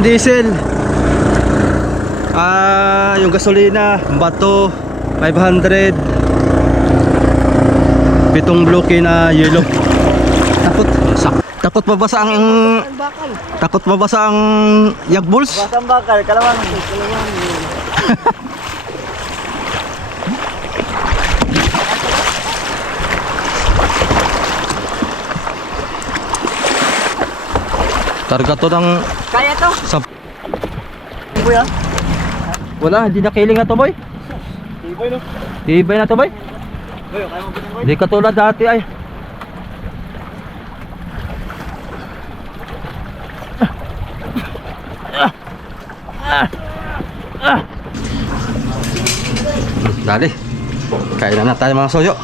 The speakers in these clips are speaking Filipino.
Diesel. Yung gasolina, bato 500. Pitong bloke na yelo. Takot mabasa ang takot mabasa ang yagbuls. Basang bakal, kalawang. Targa to ng Kaya to. Ibo yan? Wala, hindi na kiling na to, boy. Ibo no? Tibay na to, boy. Boy, kaya mo bitin boy? Hindi katulad dati ay. Dali. Kain na tayo mga soyo.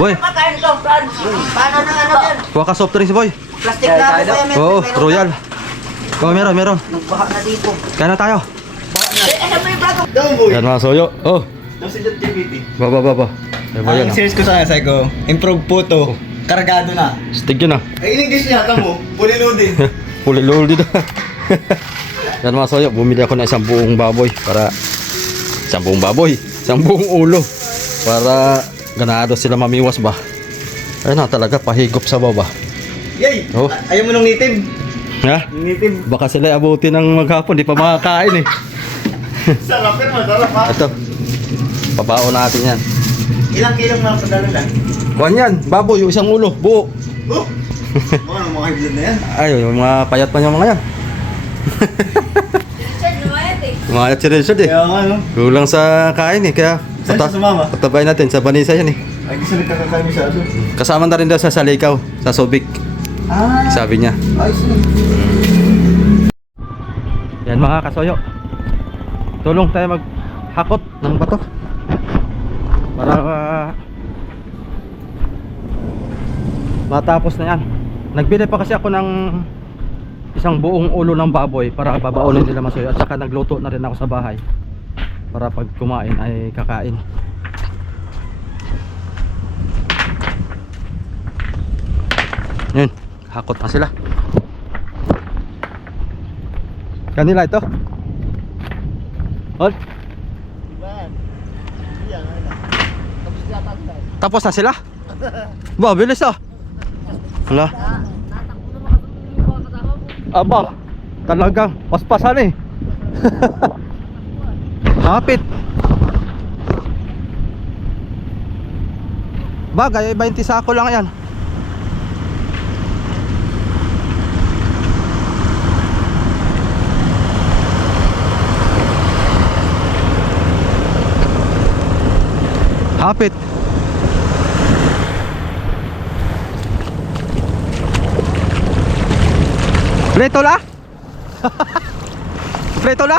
Boy, Patayin ito, Franz. Paano na ano yan? kuha ka soft drinks, boy. Plastic na ako kaya Oo, Royal. Oh, meron. Nagbaha na dito. Kain na tayo. Ano ba yung bago? Down boy. Yan mga soyo. Oh, Down sa activity. baba. Ay, boy, yan. Ang series ko sa ko, improve photo. Kargado na. Stig yun ah. Ay, in-English niya, tamo. Fully loaded. Puli lol dito. Yan mga soyo, bumili ako ng isang buong baboy para isang buong ulo para ganado sila mamiwas ba. Ayun na talaga, pahigop sa baba. Yay! Oh. Ayaw mo nung native. Ha? Native. Baka sila abutin ng maghapon, di pa makakain eh. Sarap yan, masarap ha. Ito, pabaon natin yan. Ilang kilong mga padala lang? Kuhan yan, baboy, yung isang ulo, buo. Oh! Ano mga hiblan na yan? Ay, yung mga payat pa niya mga yan. Mga si Richard eh. Kaya nga no? Kulang sa kain eh, kaya Saan siya sumama? patabay natin sa Banisa yan eh. Ay, gusto nagkakakami sa aso. Kasama na rin daw sa Salikaw, sa Subic, Ah! sabi niya. Ayos na. Yan mga kasoyo, tulong tayo maghakot ng bato para matapos na yan. Nagbili pa kasi ako ng isang buong ulo ng baboy para babaonin nila masoyo, at saka nagluto na rin ako sa bahay para pag kumain ay kakain. Yun, hakot na sila. Kanila ito. Hold. Tapos na sila? Ba, bilis ah. Wala. Aba, talagang paspasan eh. Hapit. Bagay, 20 sako lang yan. Hapit. Preto la? Preto la?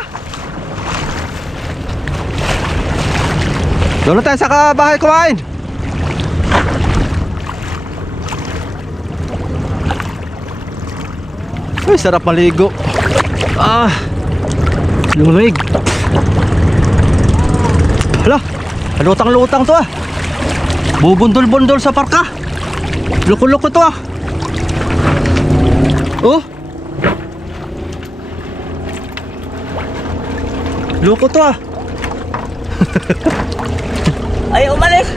Doon na tayo sa bahay kumain. Uy, sarap maligo. Lumig. Hala, lutang-lutang to ah. Bubundol-bundol sa parka. Loko-loko to ah. Oh. Loko to ah. Ay, umalis!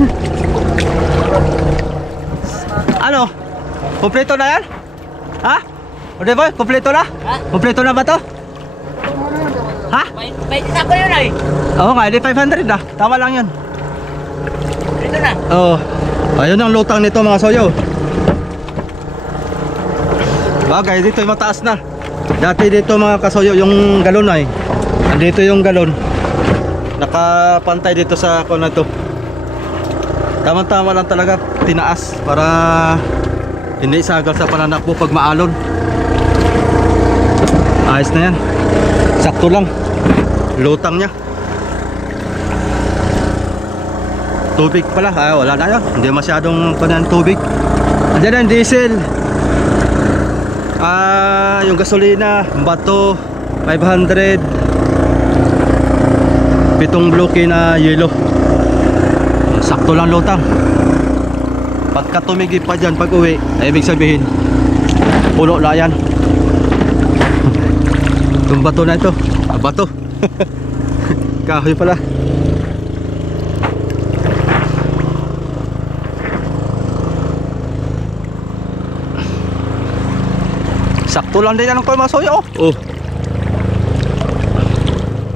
Ano? Kompleto na yan? Ha? O diba? Kompleto na? Ha? Kompleto na ba to? Ha? May na ko yun ay! Oo nga, di 500 na. Tama lang yun. Dito na! Oo. Ayun ang lutang nito mga soyo. Bagay, dito yung mataas na. Dati dito mga kasoyo yung galon ay. Andito yung galon. Nakapantay dito sa ako na to. Tama-tama lang talaga tinaas para hindi isagal sa pananakbo pag maalon. Ayos na yan. Sakto lang. Lutang niya. Tubig pala. Wala na yun. Hindi masyadong panang tubig. Andiyan ang diesel. Yung gasolina, bato 500. Pitong bloke na yelo. Sakto lang lutang. Pagka tumigil pa dyan pag uwi, ay ibig sabihin puno na yan. Itong bato na ito. Bato. Kahoy pala. Sakto lang din yan ang kalmasoyo. Oh.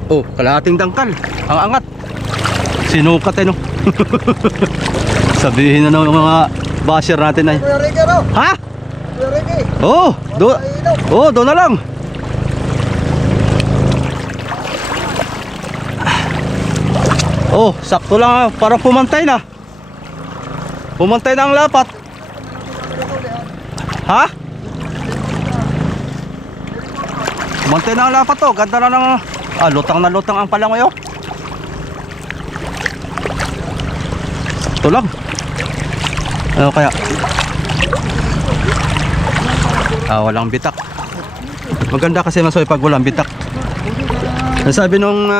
Oh, kalahating dangkal. Ang angat. Sinukat eh no. Sabihin na ng mga basher natin ay. Ha? Oh, doon na lang. Oh, sakto lang parang pumantay na. Pumantay na ang lapat. Ha? Pumantay na ang lapat to. Ganda na ng lutang na lutang ang palangoy oh. Sakto lang. Ano kaya? Walang bitak. Maganda kasi masoy pag walang bitak. Sabi nung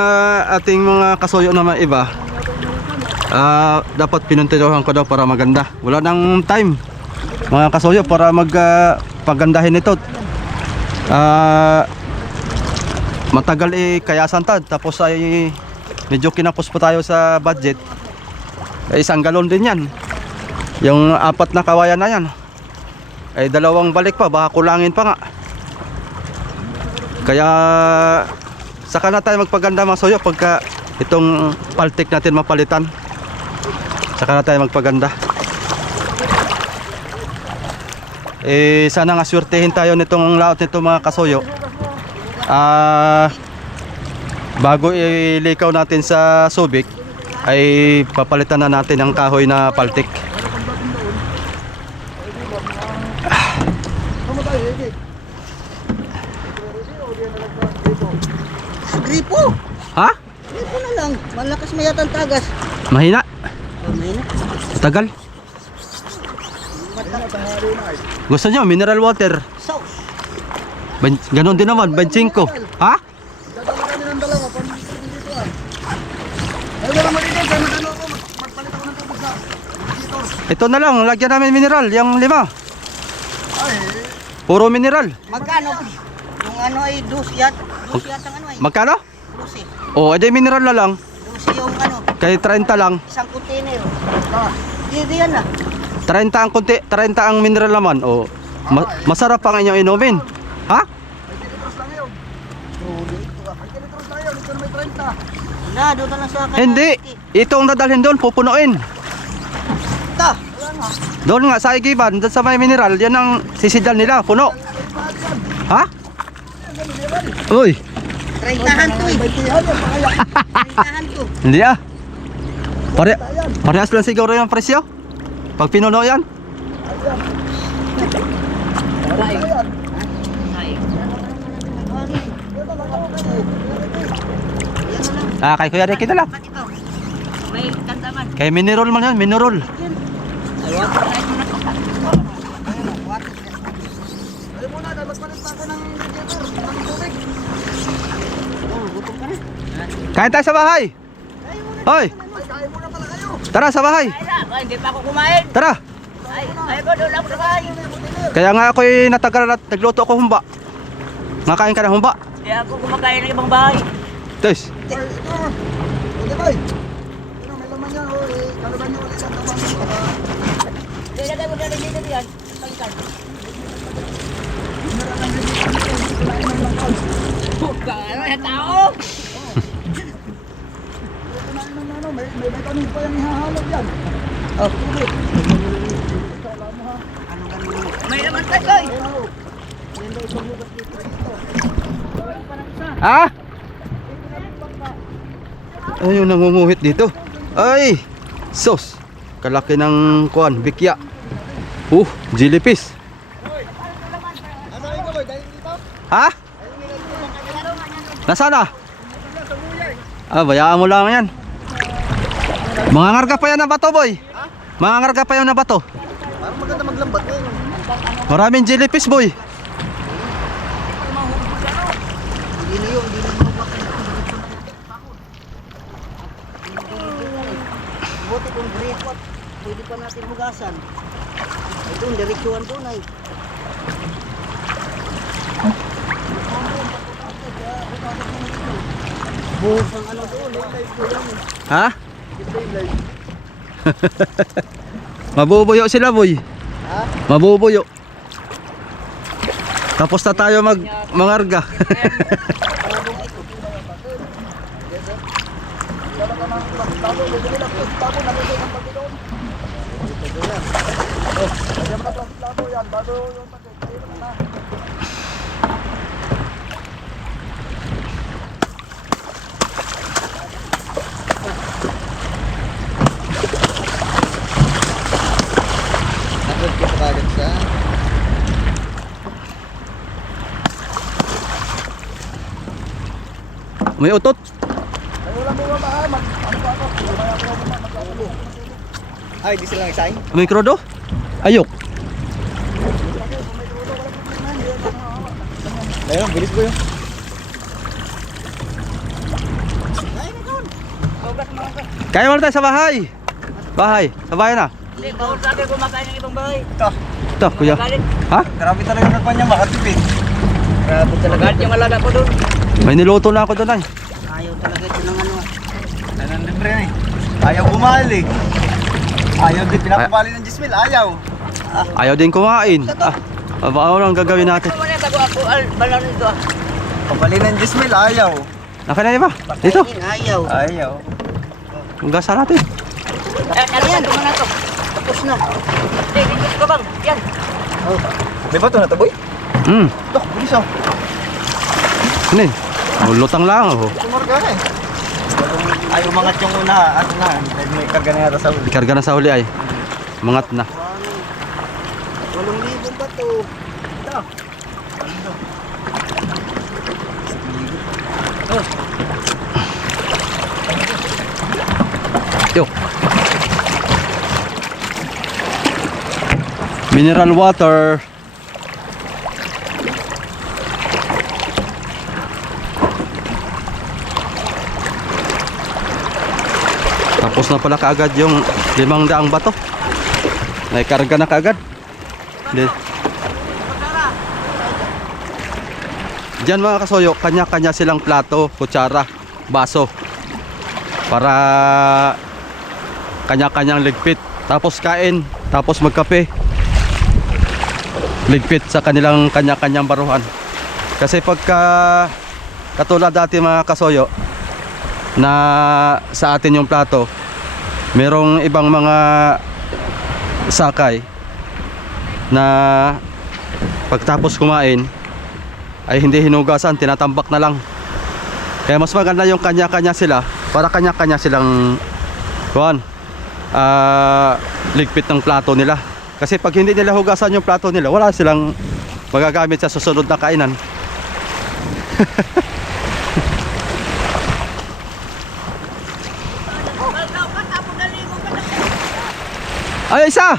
ating mga kasuyo na mga iba, dapat pinuntiruhan ko daw para maganda. Wala nang time mga kasuyo para pagandahin ito. Matagal kaya santad. Tapos ay medyo kinapos pa tayo sa budget. Isang galon din yan. Yung 4 na kawayan na yan ay 2 balik pa, baka kulangin pa nga. Kaya saka na tayo magpaganda mga soyo pagka itong paltik natin mapalitan. Saka na tayo magpaganda. Sana nga swertehin tayo nitong laot nito mga kasoyo. Bago ilikaw natin sa Subic ay papalitan na natin ang kahoy na paltik. Gripo. Ha? Gripo na lang. Malakas may yatang tagas. Mahina? Mahina. Tagal? Gusto nyo mineral water? Sauce. Ganon din naman, 25. Ha? Ito na lang, lagyan namin mineral, yung 5. Puro mineral. Magkano? Yung ano ay dos yat. Dos yatang ano ay. Magkano? Dos eh. Oh, edi mineral na lang. Dos yung ano. Kay 30 lang. Isang container. Hindi yan na. 30 ang konti, 30 ang mineral naman. Oh, masarap ang inyong inumin. Ha? Na, doon na lang sa kanya. Hindi. Itong dadalhin doon, pupunuin. Ta. Doon nga sa igiban, doon sa may mineral, yan ang sisidal nila, puno. Ha? Uy, 30han to eh. 30han to. hindi ah. Parehas lang siguro yung presyo. Pag pinuno yan. Kay Kuya Ricky na lang. May tandaman. Kay mineral man yan, mineral. Kain tayo sa bahay. Hoy. Tara sa bahay. Hindi pa ako kumain. Tara. Ay ko doon ako kumain. Kaya nga ako'y natagal at nagluto ako humba. Nakain ka ng humba. Hindi ako kumakain ng ibang bahay. Tes. Ilagay mo na rin dito yan. Pagkat. Ano yung tao? May naman tayo eh. Ha? Ayun, nangunguhit dito. Ay, sos. Kalaki ng kuan, bikya. Jellyfish. Ha? Nasaan na? Bayaan mo lang yan. Mga ngarga pa yan na bato, boy. Mga ngarga pa yan na bato. Parang maganda maglambat eh. Maraming jellyfish, boy. Buti kung gripot, pwede pa natin hugasan. Ay doon, diretsuhan doon ay. Buhos ng ano doon. Live ko yan. Ha? Mabubuyo sila, boy. Ha? Mabubuyo. Tapos na tayo mangarga. Nakot kita kagad sa... May utot. Ay, di sila nagsaing? May krodo. Ayok. Ayun, bilis ko yun. Kaya mo na tayo sa bahay. Bahay. Sa bahay na. Hindi, bawal sa akin kumakain ng ibang bahay. Ito, kuya. Ha? Grabe talaga nagpan niya, makatipid. Grabe talaga. Kahit yung alaga ko doon. May niluto na ako doon ay. Ayaw talaga ito ng ano. Nananlibre na eh. Ayaw bumalik. Ayaw din, pinapabali ng Jismil, ayaw. Ayaw din kumain. Baka ano ang gagawin natin? Ano na tago ako, balon nito ah. Pabali ng Jismil, ayaw. Nakana ba? Dito. Ayaw. Ayaw. Hugasan natin. Yan, tuma na to. Tapos na. Hindi, dito ka bang. Yan. Oh. Di ba ito na ito, boy? Ito, bilis oh. Ano yun? Oh, lutang lang. Oh. Sumurga na eh. Ay, umangat yung una, ano na, dahil may karga na yata sa huli. Ikarga na sa huli ay. Mangat na. 8,000 ba to? Ito. Yo. Mineral water. Tapos na pala kaagad yung 500 bato. Naikarga na kaagad. Diyan mga kasoyo, kanya-kanya silang plato, kutsara, baso. Para kanya-kanyang ligpit. Tapos kain, tapos magkape. Ligpit sa kanilang kanya-kanyang baruhan. Kasi pagka katulad dati mga kasoyo na sa atin yung plato, merong ibang mga sakay na pagtapos kumain ay hindi hinugasan, tinatambak na lang. Kaya mas maganda yung kanya-kanya sila, para kanya-kanya silang ligpit ng plato nila. Kasi pag hindi nila hugasan yung plato nila, wala silang magagamit sa susunod na kainan. Ay, isa!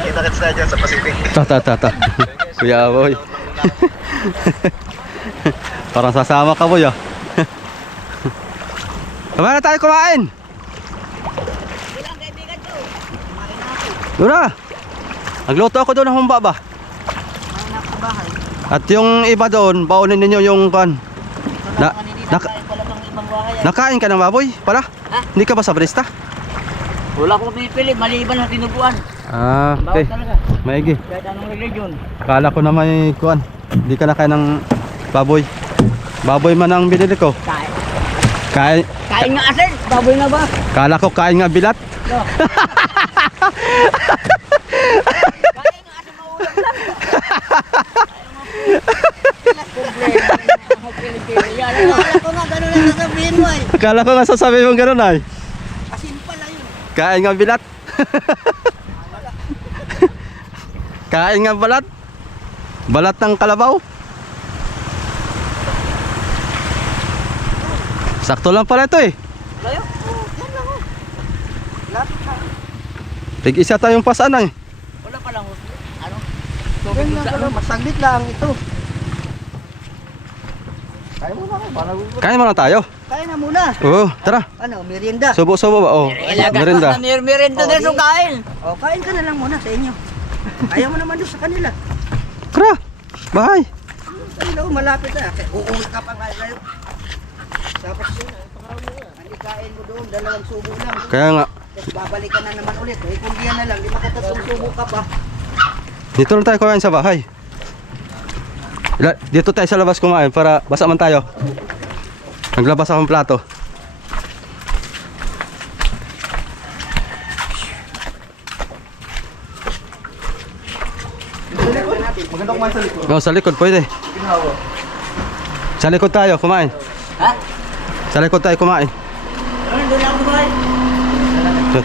Kita-kits na dyan sa Pacific. Ta. Kuya boy. Parang sasama ka boy ah. Kamain na tayo kumain. Ilang kaibigan to. Kumain na ako. Doon na. Nagluto ako doon ng humba ba? Kumain na ako sa bahay. At yung iba doon, baunin ninyo yung kan. Nakain pala ng ibang bahay. Nakain ka ng baboy pala? Ha? Hindi ka ba sa barista? Wala akong pinipili, maliban sa tinuguan. Ah, Bawal okay. talaga. Maigi. Kahit anong religion. Kala ko na may kuan. Hindi ka nakain ng baboy. Baboy man ang binili ko. Kain. Kain. Kain nga asin, baboy na ba? Kala ko kain nga bilat. No. Kain nga asin, maulam lang. Problema. Yan, akala ko nga ganun ang sasabihin mo eh. Kala ko nga sasabihin mo gano'n ay. Asin pala yun. Kain nga bilat. Kain nga balat. Balat ng kalabaw. Sakto lang pala ito eh. Layo? Yan lang oh. Lapit na. Tig-isa tayong pasan ay. Wala pa lang. Ano? Tubig sa ano? Masaglit lang ito. Kaya mo na ako, para Kain muna tayo. Kain na muna. Oo, tara. Ano, merienda. Subo-subo ba? Oh, merinda. Merienda din so kain. O, kain ka na lang muna sa inyo. Ayaw mo naman doon sa kanila. Tara. Bahay. Hello, malapit na. Uuwi ka pa ngayon. Tapos yun, hindi kain mo doon, 2 subo lang. Kaya nga, Tapos babalik ka na naman ulit. Eh, kung diyan na lang, 5 subo ka pa. dito lang tayo kumain sa bahay. Dito tayo sa labas kumain para basa man tayo. Naglabas akong plato. maganda kumain sa likod. Oh, sa likod pwede. Ginawa. Sa likod tayo kumain. Ha? Sa likod tayo kumain. Ano, doon lang kumain.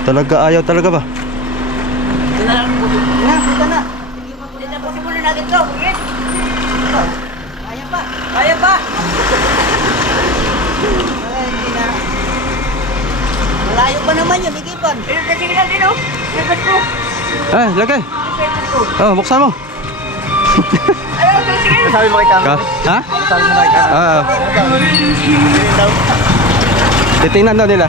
Talaga ayaw talaga ba? Doon na lang kumain. Na, punta na. Hindi na possible na natin to. Okay? Kaya pa. Kaya pa. Ay, hindi na. Malayo pa naman yun, igipan. Kasi nga din, oh. Sipet ko. Lagay. Sipet ko. Oh, buksan mo. Ayaw, sige. Sabi mo kay Kang. Ha? Sabi mo kay Kang. Titingnan daw nila.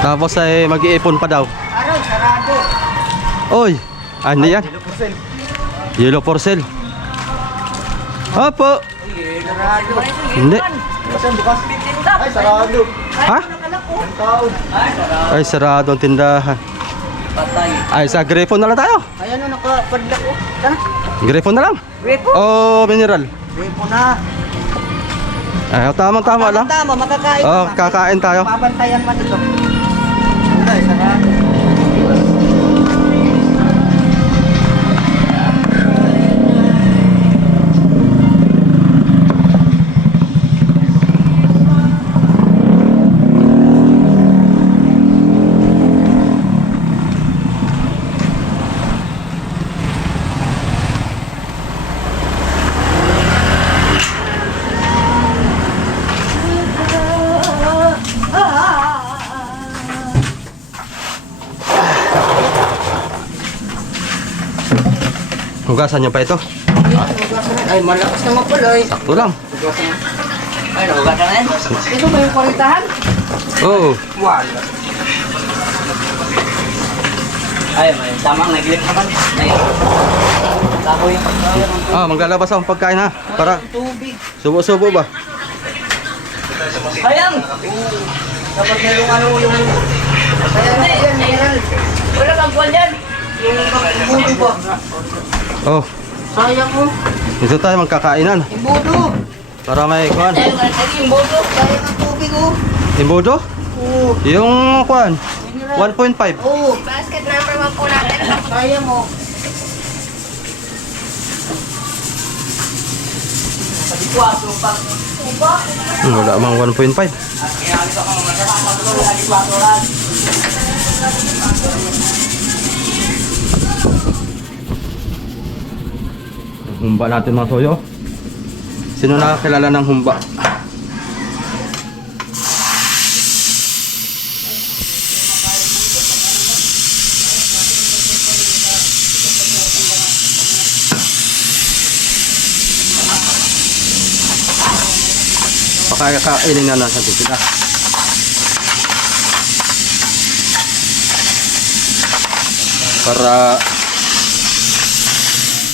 Tapos ay mag-iipon pa daw. Araw, sarado. Oy, ano yan? Yellow porcel. Opo. Sarado. Hindi. Kasi bukas. Ay, sarado. Ha? Ang taon. Ay, sarado ang tindahan. Patay. Ay, sa grifo na lang tayo. Ayan o, nakapadlak ko. Tara. Grifo na lang. Repo. Oh, mineral. Repo na. Ay, tama lang. Tama, makakain Oh, naman. kakain tayo. Pabantayan man ito. Ay, sarado. Hugasan niyo pa ito. Ay, malakas naman pala eh. Sakto lang. Ay, nahugasan na yan. Ito ba yung kwaritahan? Oh, Wala. Ay, may tamang naglim naman. Ay, tako yung pagkain. maglalabas akong pagkain ha. Para Tubig. subo-subo ba? Sayang! Kapag merong ano yung... Sayang na yan, mineral. Wala kang buwan yan. Yung imbudo ba? Oh, Sayang mo. dito tayo magkakainan. Imbudo. Para may kuan. Sayang ang imbudo. Sayang ang tubig oh. Imbudo? Oo. Yung kuan. Mineral. 1.5. Oo. Basket number 1 po natin. Sayang mo. Sabi ko, aso pa. Wala mang 1.5. Humba natin mga soyo. Sino nakakilala ng humba? Pakakainin na natin sila.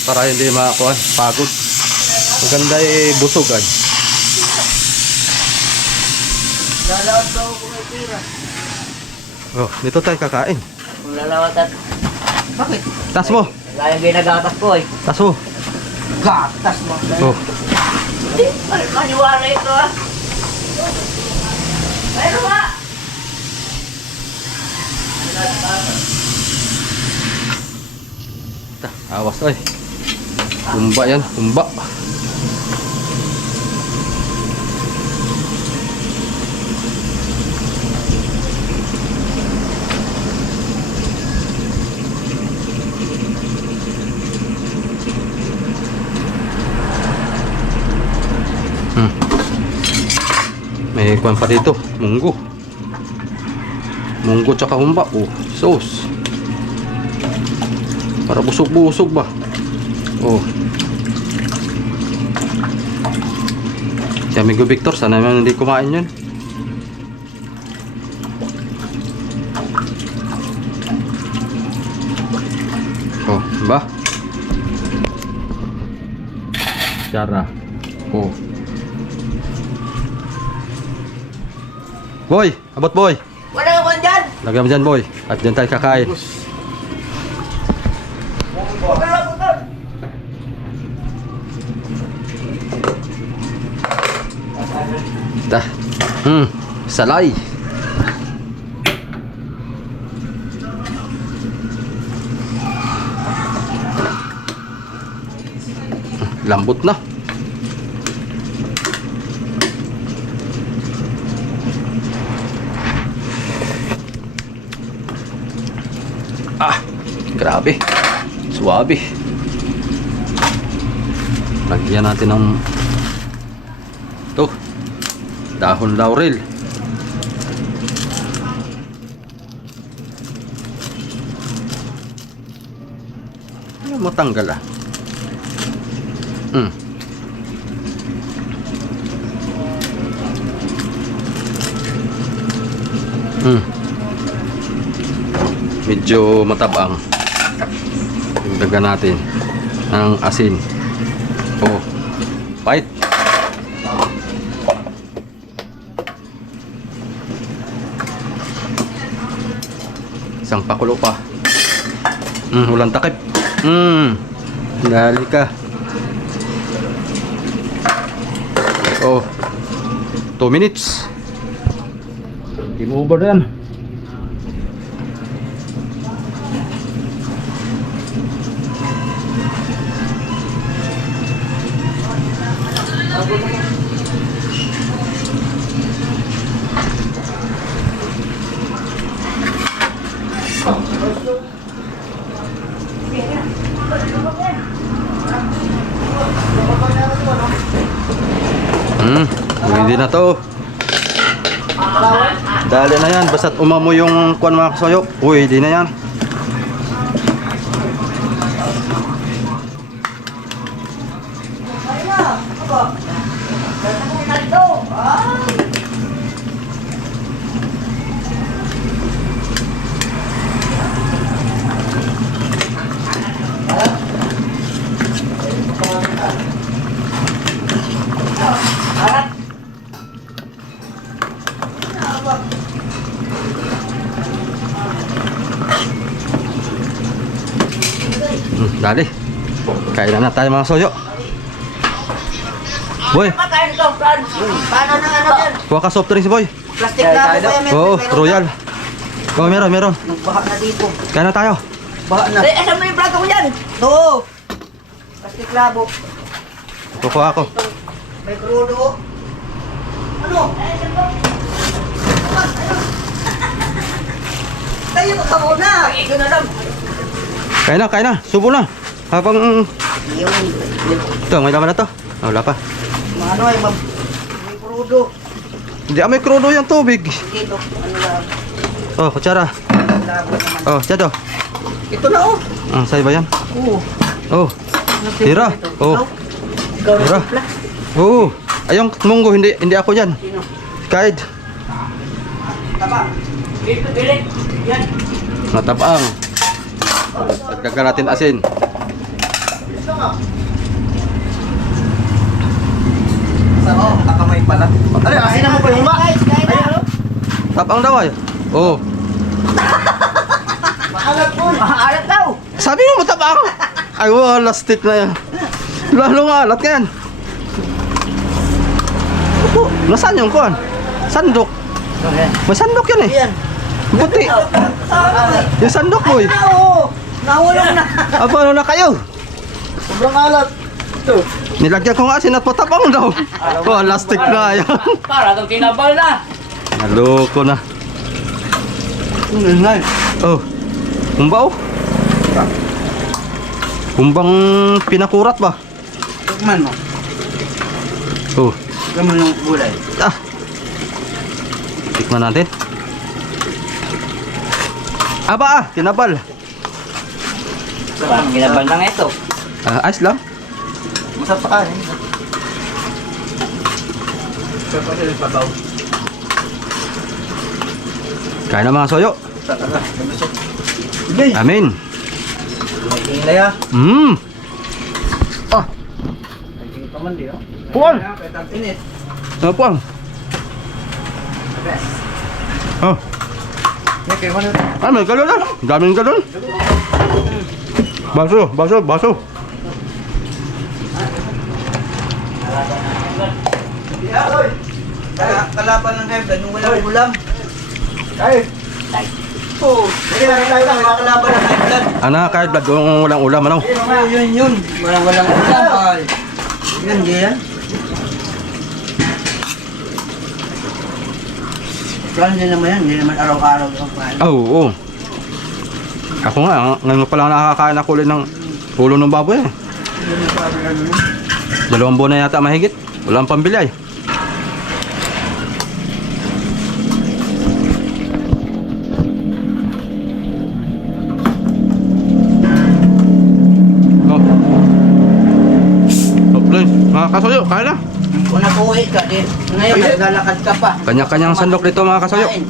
Para hindi makakuha pagod. Maganda busugan. Lalawat daw kung may tira. Oh, dito tayo kakain. Kung lalawat at... Bakit? Tas mo. Layang ginagatas ko eh. Tas mo. Gatas mo. Oh. Hindi, maniwala ito ah. Pero ba? Awas ay. Humba yan, humba. May kwan pa dito, munggo. Munggo tsaka humba. Oh, sauce. Para busog-busog ba? Oh. Si Amigo Victor, sana naman hindi kumain yun. Oh, ba? Cara. Oh. Boy, abot boy. Wala ka ba dyan? Lagyan mo dyan boy. At dyan tayo kakain. Wala ka ba? Dah. Salay. Lambot na. Ah, grabe. Suwabe. Lagyan natin ng dahon laurel. Ano mo tanggal ah? Medyo matabang. Dagdagan natin ng asin. Oh, pahit. Isang pakulo pa. Walang takip. Dali ka. Oh, 2 minutes. Game over yan. Hindi na to. Dali na yan. Basta't umamo yung kuwan mga kasoyo. Uy, di na yan. Dali. Kain na tayo mga soyo. Boy, Makain ito, Franz. Paano na ano yan? kuha ka soft drinks boy. Plastic na ako kaya Oo, Royal. Oh, meron. Nagbaha na dito. Kain na tayo. Baha na. Asan mo yung plato ko dyan? Oo. Plastic labo. Kukuha ako. Ito. May krudo. Ano? Tayo ka muna. Ito na lang. Kain na. Subo na. Habang Yun. ito, may laman na to. Oh, wala pa. Ano ay may krudo. Hindi may krudo yung tubig. Dito. Ano lang. Oh, kutsara. Labo naman. Oh, dyan Ito na oh. sa'yo ba yan? Oo. Oh, tira. Oh, Ikaw na tira. simpla. Oo. Ayong munggo, hindi ako yan. Sino? Kahit Taba. Dito, bilik. Yan. matabang. Dagdagan natin asin. Oo, kakamay pala. Ano, asin na mo pa yung ma? Guys, kain na. Tabang daw ay. Oh, Maalat po. Maalat daw. sabi mo matabang. Ay, wala stick na yan. Lalo nga, alat ka yan. Opo, nasaan yung kuhan? Sandok. May sandok yan eh. Yan. Buti. Yung sandok mo eh. Oo. Nahulog na. Ano na kayo? Sobrang alat. Ito. Nilagyan ko nga asin at matabang daw. Wala stick na yan. Para daw tinabal na. Naloko na. Oh, kumba oh. Kumbang pinakurat ba? Tukman mo. Oh, Tukman yung gulay. tikman natin. Aba tinabal. Parang ginabal na nga ito. Ayos lang. Masarap sa kanin. Kain na mga soyo. Hindi. Amin. Magingay ah. Ah, Naging pa man di oh. puwan. Petang init. Ano puwan? Oh, Kaya mo na. ay may galon na. Daming galon. Baso. Kalaban ng Hybrid, nung walang ulam. Ay. Oo. Hindi na tayo lang. Kalaban ng Hybrid. Ana, kahit blood, kung walang ulam, ano? Yun. Walang ulam. Ay. Yan, yan. Plan din naman yan, hindi naman araw-araw yung kain. Oo. Ako nga, ngayon pa lang nakakain ako ulit ng ulo ng baboy. Hindi naman sabi na yun. 2 buwan na yata mahigit. Walang pambili ay. Oh. Okay, mga kasoyo, kain na. Kung nag-uwi ka din, ngayon naglalakad ka pa. Kanya-kanyang sandok dito mga kasoyo. Kain.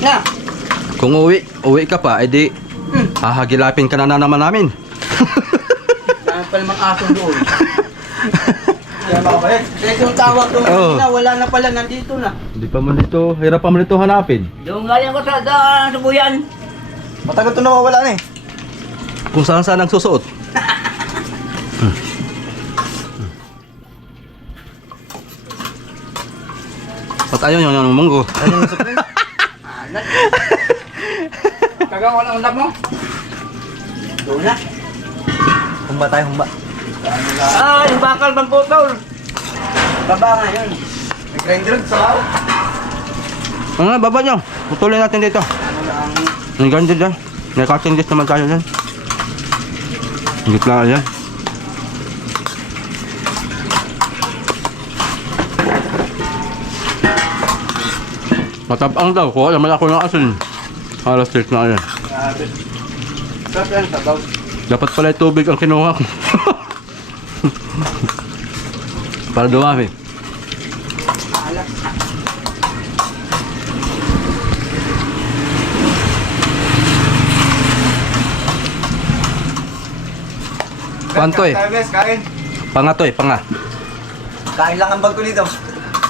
Na! Kung uwi ka pa, edi hahagilapin ka na naman namin. Saan pa namang asong doon? Kaya makabalik. Kaya yung tawag doon Oo. kanina, wala na pala, nandito na. Hindi pa man dito, hirap pa man dito hanapin. Yung galing ko sa daan, sa buyan. Matagal ito nawawala na eh. Kung saan saan nagsusuot. Ba't ayaw yung munggo? Alat. Tagang walang undap mo? Doon na. Humba tayo, humba. Ah, yung bakal bang putol. Baba nga yun. May grinder sa lao. Ano, baba nyo. Putulin natin dito. Ano lang. Ang ganda dyan. May cutting disc naman tayo dyan. Hindi lang yan. Matabang daw. Kuha naman ako ng asin. Alas 3 na yan. Grabe. Sarap yan, sabaw. Dapat pala tubig ang kinuha ko. Para dumami. Alat. Panto eh. Kain, guys, kain. Panga to eh, panga. Kain lang ang bag ko dito.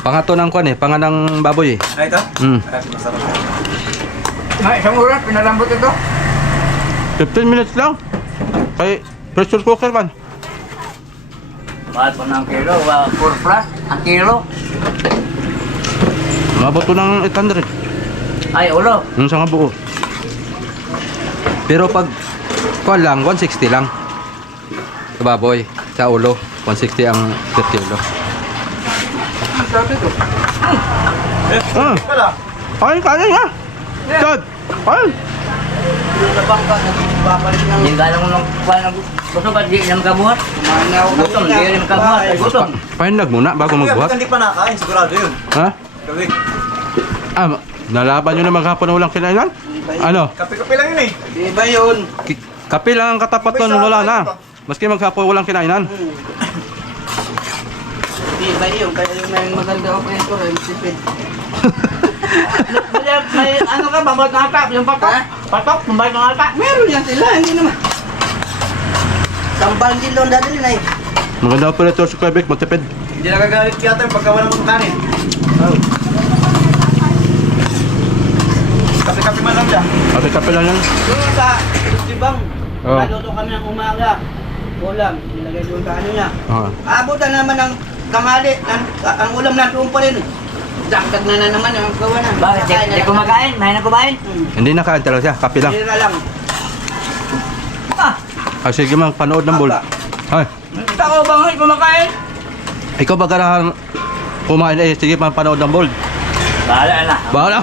Panga to ng kwan eh, panga ng baboy eh. Ay, ito? Mm. Ay, masarap. Ay, isang oras, pinalambot ito. 15 minutes lang. Kay pressure cooker man. Mahal po ng kilo, 4 plus, ang kilo. Mabot to ng 800. Ay, ulo. Yung sa nga buo. Pero pag kwan lang, 160 lang. Sa baboy, sa ulo, 160 ang per kilo. Sabi ko. Ah, Wala. kain nga. Dad, kain. Yung sa bangka, nagbabalik ng... Hindi galang nung kuha ng gusto ka, di naman kabuhat. Kumain na ako. Gutom, di naman kabuhat. Ay, gutom. Pahinag muna bago Kuya, magbuhat. ba't hindi pa nakain? Sigurado yun. Ha? Kapi. Ah, nalaban nyo na maghapon na walang kinainan? Ano? Kape-kape lang yun eh. Di ba yun? Kape lang ang katapat nun, wala na. Maski maghapon walang kinainan. Di ba yun? Kaya yung may maganda ako ito, may sipid. May ano ka, babot ng atap, yung patok. Patok, babot ng atap. Meron yan sila, hindi naman. Sambal din doon dati nila eh. Maganda pala ito sa Quebec, matipid. Hindi nagagalit yata yung pagka walang kanin. Oh. Kape-kape man lang siya. Kape lang yan. Yung sa Sibang, Oo. naluto kami ng umaga. Ulam, nilagay doon sa ano niya. Ah. Abutan naman ng tanghali, ang ulam nandoon pa rin. Dagdag na naman ang gawa na. Bakit? Di kumakain? May na kumain? Hindi na kain talaga siya, kape lang. Hindi na lang. Ah, Ah, sige mang, panood ng ball. Ay, tao bang hindi kumakain? ikaw ba ganahan kumain eh, sige mang panood ng ball. Bahala na. Bahala.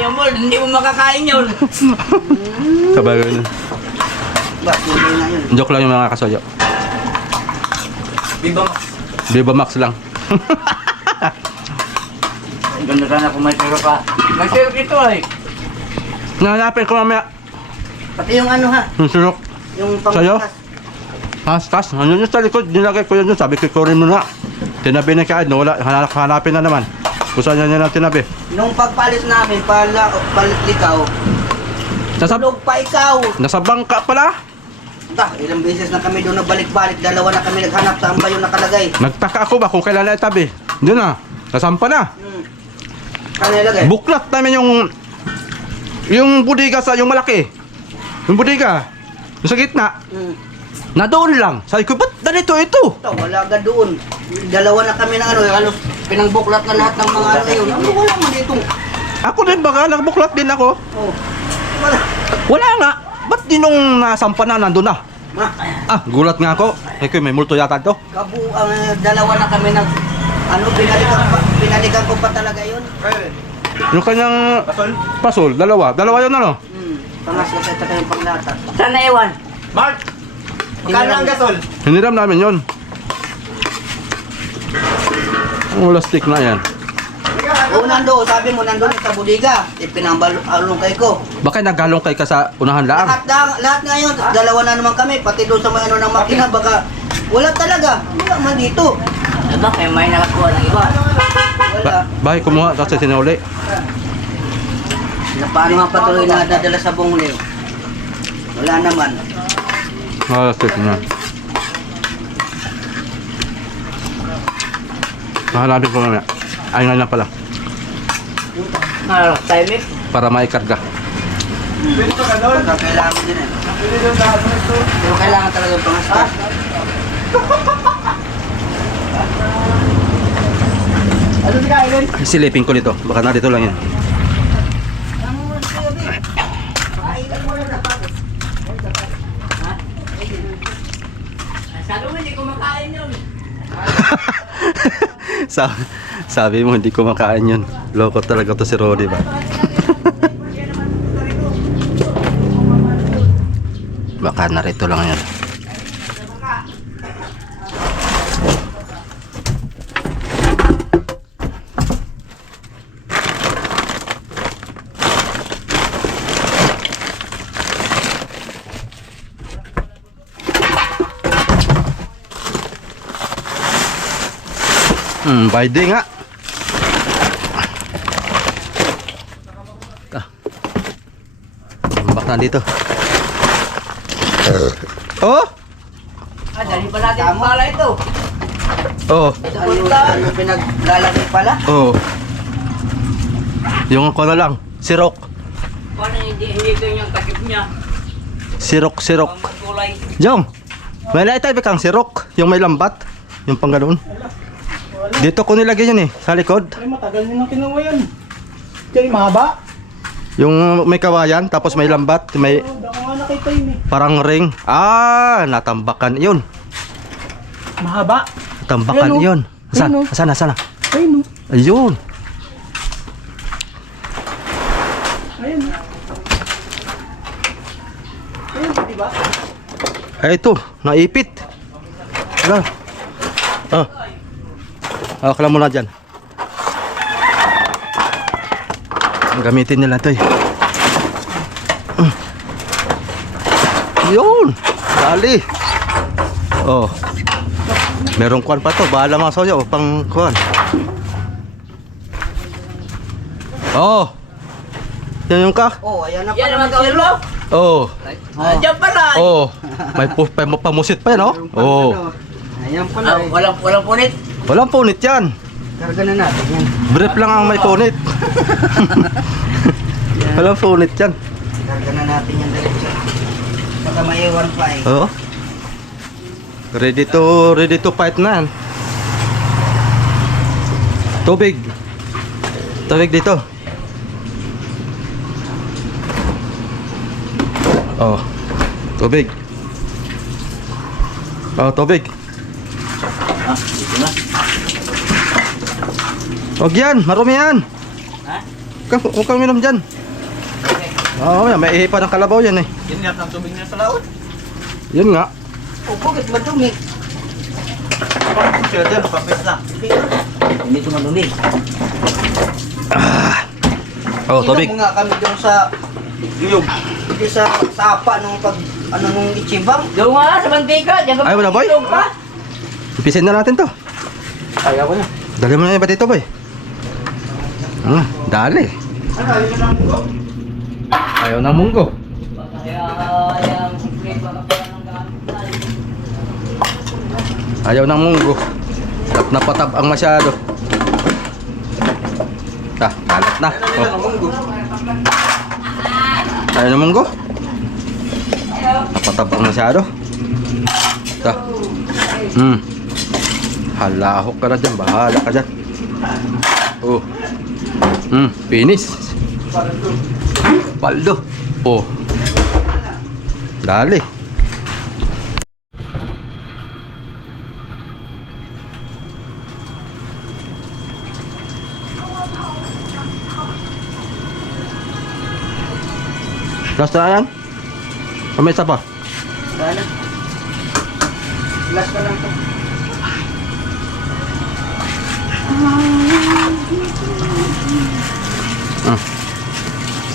Yung ball, hindi mo makakain yun. Sabagay na. Ba, hindi na yun. Joke lang yung mga kasoyo. Viva Max. Viva Max lang. Ganda sana kung may tiro ka. May tiro ito ay. Nahanapin ko mamaya Pati yung ano ha, yung surok. yung Sa'yo? pangbukas. Tas. Ano yun sa likod? Nilagay ko yun. Sabi ko, kunin mo na. Tinabi na kaad. No? Wala, hanapin na naman. Kung saan niya na tinabi. Nung pagpalis namin, palit ikaw, tulog pa ikaw. Nasa bangka pala. Ilang beses na kami doon nagbalik-balik, dalawa na kami naghanap saan ba yung nakalagay. Nagtaka ako ba kung kailan na itabi. Doon na. Nasampa na. Ano nilagay? Buklat namin yung budiga sa yung malaki. Yung budiga. Yung sa gitna. Na doon lang. Sabi ko, ba't ganito ito? Wala ka doon. Dalawa na kami na halos pinangbuklat na lahat ng mga ano yun. Wala man dito. Ako din baga, nagbuklat din ako. Wala. Wala nga. Ba't di nung nasampa na, nandun na? Gulat nga ako. May multo yata ito. Dalawa na kami binalikan ko pa talaga yun. Yung kanyang pasol, dalawa. Dalawa yun ano? Pangas kasi ito kayong panglatat. Saan na iwan? Mark! Magkano ang gasol? Hiniram namin yun. Wala stick na yan. Nando, sabi mo nandun sa budiga. Pinambalong ko. Baka naggalong kay ka sa unahan lang. Lahat ngayon, dalawa na naman kami. Pati doon sa may ano ng makina, baka wala talaga. Wala man dito. Ano ba? Kaya may nakakuha ng iba. Wala. Bahay kumuha kasi sinuli. Paano nga patuloy na dadala sa bungli? Wala naman. Stick na. Mahanapin ko mamaya. Ay nga lang pala. Timing? Para maikarga. Baka kailangan din eh. Pero kailangan talaga yung pangastas. Ano si Kailan? Silipin ko nito. Baka na dito lang yan. Sabi mo hindi kumakain yun. Sabi mo hindi ko makain yun. Loko talaga to si Rodi ba? Baka narito lang yan. Bayde nga. Tambak na dito. Oh! Dali pa natin ang pala ito. Oh. Ano pinaglalagay pala? Oh. Yung ko na lang, sirok. Paano hindi ko yung takip niya? Sirok. Ang kulay. Jong, may laitay ba kang sirok? Yung may lambat? Yung pang ganoon? Dito ko nilagay yun sa likod. Ay, matagal nyo nang kinuha yan. Diyan, mahaba. Yung may kawayan, tapos may lambat, may Ako nga nakita yun eh. parang ring. Natambakan yun. Mahaba. Natambakan Ayun, oh. yun. Asan? Ayun, oh. Asan? Ayun o. Ayun. Ayun o. Ayun, diba? Ay, ito. Naipit. Wala. Kala mo na dyan. Gamitin nila ito eh. Yun. Dali. Oh. Merong kuwan pa to. Bahala mga soyo. Pang kuwan. Oh. Yan yung ka. Ayan na Yan pala. naman gawin mo. Oh. Diyan pala. Oh. May pamusit pa yan oh. Oh. Ayan pala. Walang punit. Walang punit yan. Karga na natin yan. Brief lang ang may punit. Walang punit yan. Karga na natin yan dahil baka maiwan pa eh. Oo. Ready to fight na yan. Tubig dito. Oh. Tubig. Tubig. Huwag yan, marumi yan. Huwag kang minom dyan. May ihi pa ng kalabaw yan eh. Yan nga ang tubig niya sa laot. Yun nga. Bakit madumi? Siya dyan, papit na. Hindi ito madumi. Tubig. Ito nga kami doon sa Giyog. hindi sa sapa nung pag Ano nung ichimbang? Doon nga, sa mantika. Diyan ka Ay, wala, boy? matulog pa. Ipisin na natin to. Ayaw ko na. Dali mo na yung batito, boy. Dali. Ano, ayaw na munggo? Ayaw ng munggo. Kaya, secret, baka pa ng gamit. Ayaw ng munggo. Napatab ang masyado. Kalat na. Ayaw na munggo. Ayaw ng munggo. Napatab ang masyado. Halahok ka na dyan. Bahala ka dyan. Oh. Finish. Paldo. Oh. Dali. Last na yan? O may isa pa? Wala. Last na lang to.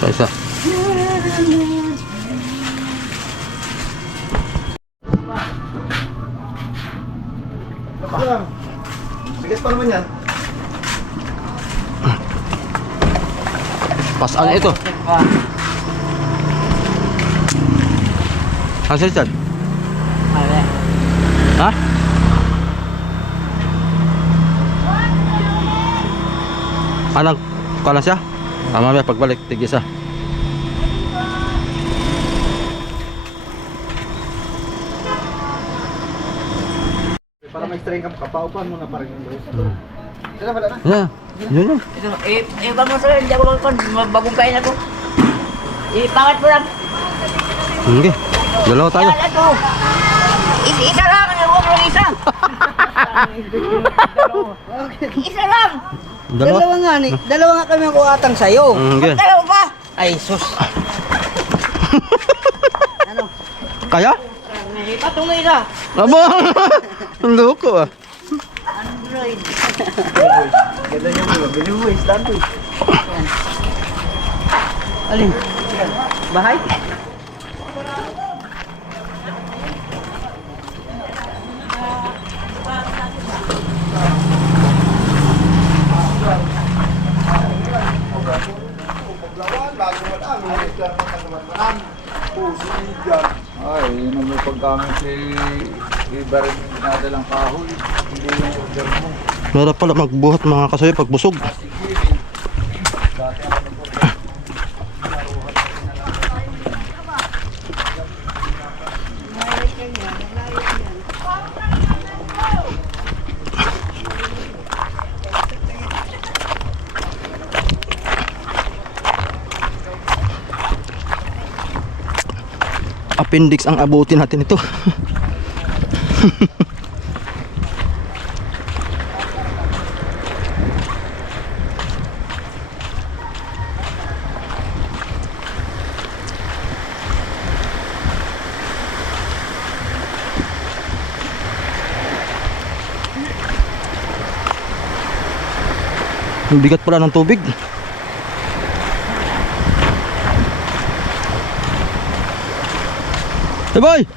Isa. Bigas pa naman yan. Pasaan ito. Ang sisad? Ha? Anong kala siya? Mamaya pagbalik tigisa. Para may string ka, kapaupan mo na pa rin yung buhos. Sila wala na. Yeah. Yun. Ito, bang mo sa'yo, hindi ako bagong kain ako. Ipangat mo lang. Sige. Dalawa tayo. Yan, ito. Isa lang, huwag lang isa. Isa lang. Dalawa. Dalawa nga ni. Dalawa nga kami ang kuatang sa'yo. Sige. Dalawa pa. Ay, sus. Ano? Kaya? Patong na isa. Aba! Ang loko ah. Android. Ganda niya mo, bili mo, isdan to. Alin? Bahay? Ay, yun ang may paggamit si iba rin yung dinadalang kahoy. Hindi yung order mo. Meron pala magbuhat mga kasoy pag busog. Appendix ang abutin natin ito. Ang bigat pala ng tubig. Hey boy!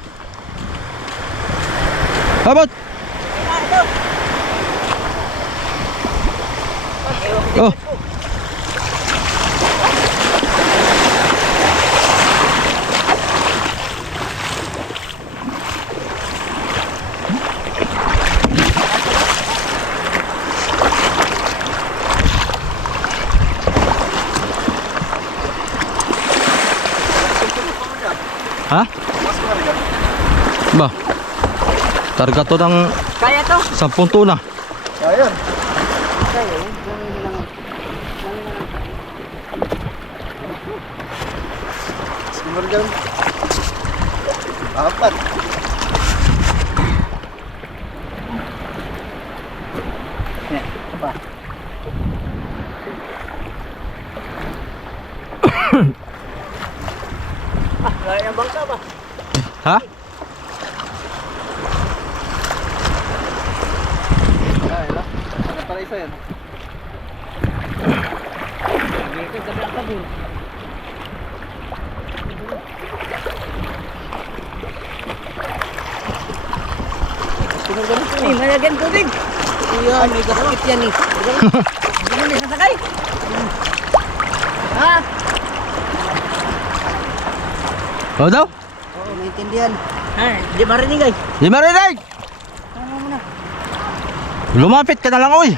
Abot! Oh! Ha? Ba? Targa to ng Kaya to? 10 tuna. Ayan. Kaya yun. Skimmer dyan. Apat. Kaya ng bangka ba? Ha? Ayan, ha? Ano para isa yan? Dito, sabi ang kabul. nalagyan tubig. Iyan, may gasket yan eh. Hindi mo nisasakay. Ha? O daw? Oo, maintindihan. Ha? Di marinig ay. Di marinig! Tama mo na. Lumapit ka na lang, oy!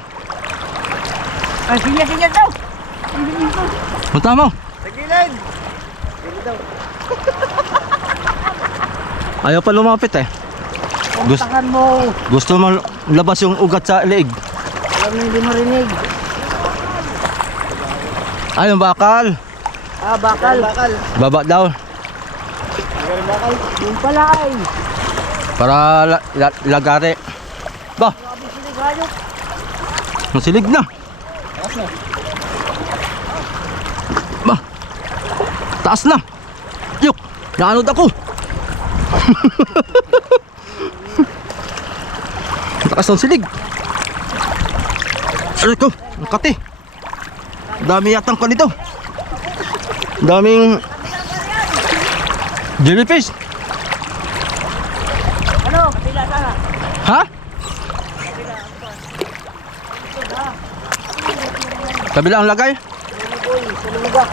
Ang sinya-sinya daw. Punta mo. Tagilid! Gilid daw. Ayaw pa lumapit eh. Puntahan mo. Gusto mo labas yung ugat sa leeg. Alam mo hindi marinig. Ayun, bakal. Ah, bakal. Bakal. Baba daw. Bakal. Yung pala ay. Para lagari. Ba, Grabe sila gayo. masilig na. Ba, taas na. Yuk, naanod ako. Taas ng silig. Aray ko, nakati. Dami yatang ko nito. Daming jellyfish. Ano? Kapila sana. Ha? Kabila ang lagay? Uy, suluga.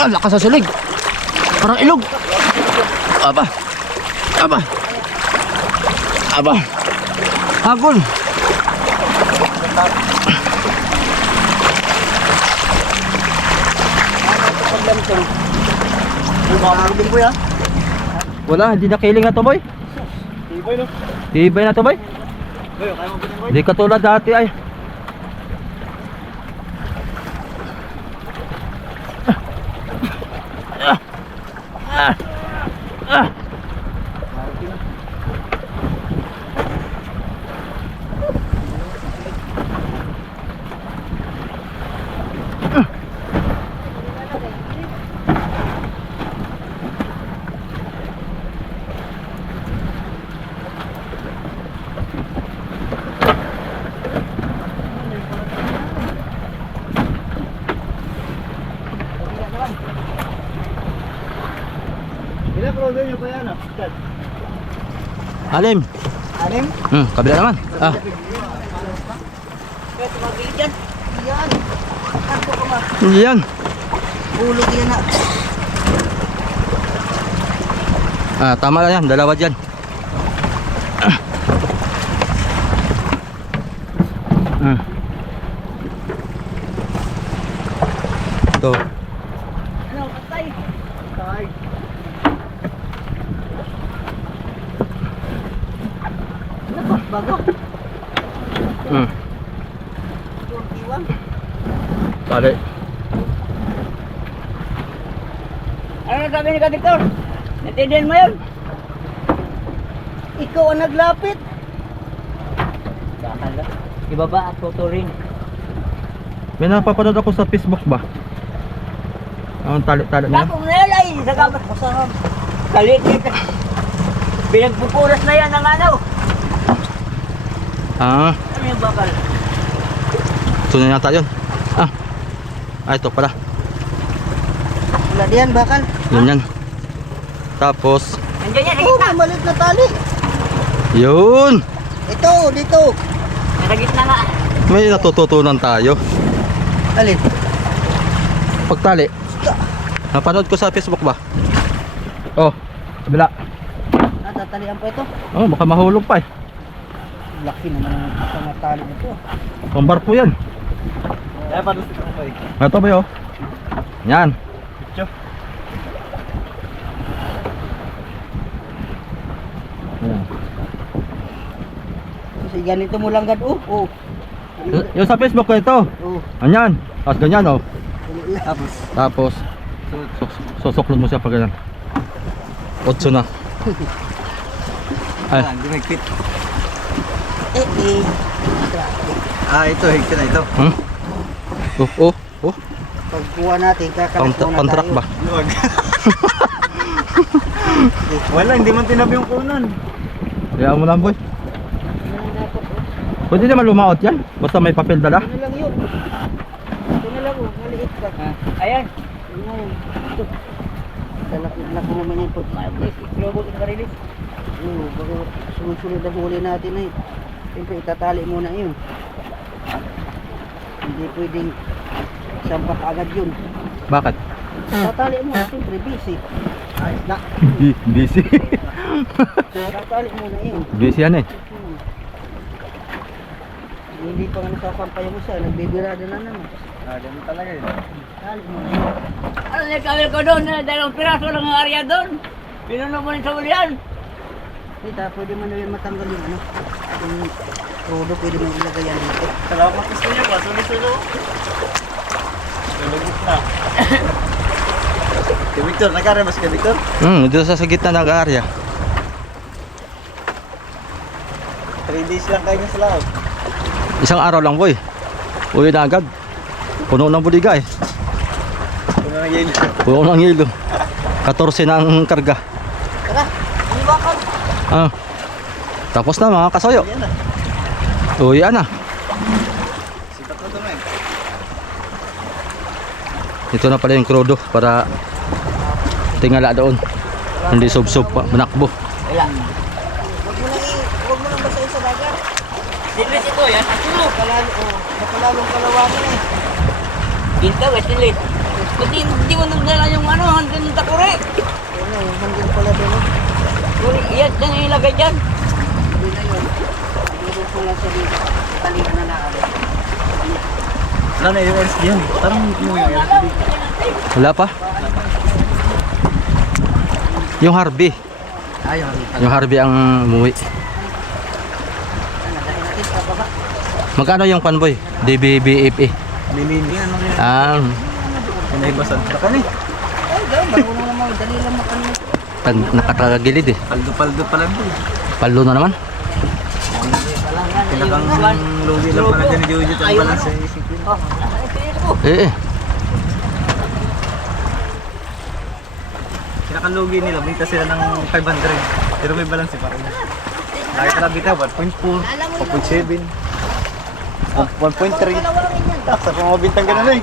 Ah, lakas sa silig. Parang ilog. Aba. Aba. Aba. Hagol. Paglamsong. Umakulim ko yan. Wala, hindi na kiling na to, boy. Tibay no? Tibay na to, boy. Boy, kaya mo ganun boy. Hindi katulad dati ay. Ilang krodo nyo pa yan ah? Alim. Anim? Kabila naman. Ah, Kaya tumagilid dyan. Yan. Kanto ko ma. yan. Hulog yan na. Ah, tama lang yan. Dalawa dyan. Ito. Ano? Patay. Tay. Ano ba? Bago? Hmm. Iwan. Tali. Ano sabi ni Kadiktor? Natindihan mo yun? Ikaw ang naglapit. Bakal ka. Ibaba at tuturin. May napapanood ako sa Facebook ba? Ang tali-tali na yan. Bakong nalay sa kapat. Masaham. Kalit dito. Pinagpupuras na yan ng ano. Ah, Ano yung bakal? sunod yata yun. Ah, ito pala. Wala diyan bakal. Yun yan. Tapos, Nandiyan yan. Oh, may maliit na tali. yun! Ito, dito. Nasa gitna nga. May natututunan tayo. Alin? Pagtali. Napanood ko sa Facebook ba? Oh, kabila. Natatalian pa ito. Oh, baka mahulog pa eh. Laki naman ang natali nito. Pambarko yan. Kaya pa doon sa kapay. Ito ba yun? Yan. Yan. Kasi ganito mo lang gad. Oh. Yung sa Facebook ko ito. Oh. Anyan. Tapos ganyan oh. Tapos. Tapos susuklod mo siya pag ganyan. 8 na. Ay, Hindi may kit. Eh. Ah, ito, higit na ito. hmm? Oh. Pagkuha natin, kakalat muna Pantrak tayo. ba? Luwag. Wala, hindi man tinabi yung kunan. Kaya mo lang boy. Pwede naman lumaot yan. Basta may papel dala. Ano lang yun? Ayan. Ngayon, ito. Laki naman yan po. Lobot yung marilis. Oo, bago sunod-sunod na huli natin eh. Siyempre, itatali muna yun. Hindi pwedeng sampak agad yun. Bakit? Tatali muna, siyempre, busy. Ayos na. Busy. Tatali muna yun. Busy yan eh. Hindi pa nga nasasampay yung isa, nagbibirada na naman. Ganun talaga yun. Tali muna yun. Ano nagkawil ko doon? Dalawang piraso lang ang area doon. Pinuno mo rin sa ulian. Dita, pwede mo na rin matanggal yung ano. Yung rodo, pwede mo ilagay yan dito. Salamat gusto niya pa. Sulo-sulo. Sulubot na. Si Victor, nagkaremas ka Victor? Dito sa gitna ng area. 3 days lang kayo sa laot. Isang araw lang boy. Uwi na agad. Puno ng budiga eh. Puno ng yelo. Puno ng hilo. 14 na ang karga. Tara, iniwakan. Tapos na mga kasoyo. Yan na. Uwi na. Sikat na naman. Ito na pala yung krudo para tingala doon. Hindi sub-sub pa, manakbo. Wala. Huwag mo nang basahin sa dagat. Silis ito yan. Asulo. Makalalong kalawanan eh. Ginta, Westilis. Hindi mo nagdala yung ano, hanggang yung takure. Ano, yung hanggang pala doon. Yan, yan yung ilagay dyan. Hindi na yun. Hindi ko lang sa dito. Talihan na natin. Ano na yung LSD yan? Parang mo yung LSD. Wala pa? Yung Harvey. Ayun. Yung Harvey ang umuwi. Dahil natin sa baba. Magkano yung panboy? DBBFA. Lilinis. Ano yun? Yan ay basan. Baka ni. Ay, gawin. Marunong naman. Dali lang makanit. Nakatagilid eh. Paldo-paldo pala po. Palo na naman. Pinakang lugi lang pala dyan ni Jojo. Ang balance ay isipin. Eh. Pinakalugi nila, binta sila ng 500. Pero may balance pa rin. Nakita na bitaw, 1.4, 1.7, 1.3. Sa pumabintang ganun eh.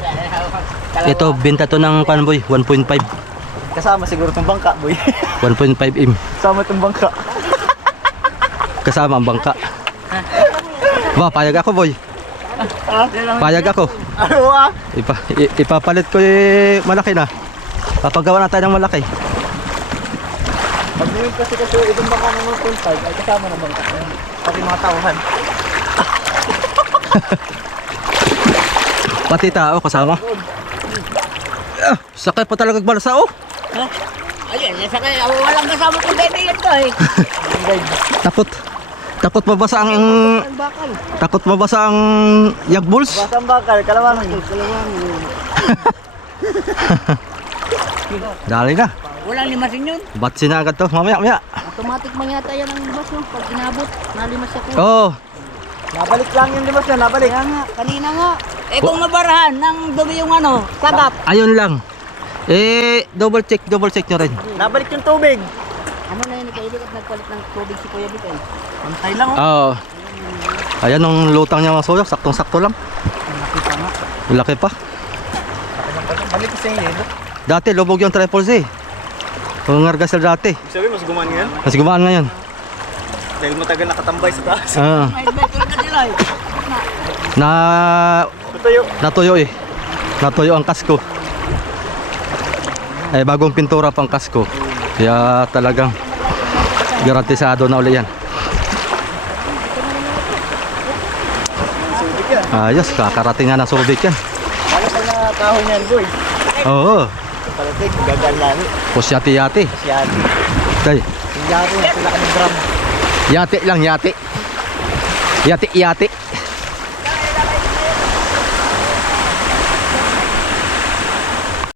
Ito, benta to ng panboy. 1.5. Kasama siguro itong bangka, boy. 1.5M. Kasama itong bangka. Kasama ang bangka. Ba, payag ako boy. Payag ako. Ano ah? Ipapalit ko yung malaki na. Papagawa na tayo ng malaki. Pag dinig kasi itong bangka ng 1.5 ay kasama ng bangka. Pati mga tauhan. Pati tao kasama. Sakay pa talaga balsa oh. Ayun, nasa kanya. Walang kasama kong kaibigan ko eh. Takot mabasa ang Bakal. takot mabasa ang yagbuls. Basang bakal, kalawangan. Dali na. Walang limasin yun. Batsin na agad to. Mamaya. Automatic man yata yan ang bus no? Pag inabot, nalimas siya ko. Oh, Nabalik lang yung limas na, nabalik. Kaya nga, kanina nga. Eh kung mabarahan, nang dumi yung ano, sagap. ayun lang. Double check nyo rin. Nabalik yung tubig. Ano na yun, Kailik at nagpalit ng tubig si Kuya Bikay. Pantay lang oh. Oo. Ayan ang lutang niya mga soyo. Saktong-sakto lang. Malaki pa nga. Laki pa. Balik kasi yung yelo. Dati lubog yung triple C. Kung ngargasal dati. Ibig sabihin, mas gumaan ngayon. Mas gumaan ngayon. Dahil matagal nakatambay sa taas. May better na sila eh. Tutuyo. Natuyo ang kasko. Bagong pintura pang kasko. Kaya talagang garantisado na uli yan. Sudik yan. Ayos, kakarating nga ng Subic yan. Ano pa na kahon yan, boy? Oo. Palatik, gagalani. Pusyati-yati. Siyati. Tay, Yung yati, yung pinaka ng drum. yati lang, yati. Yati.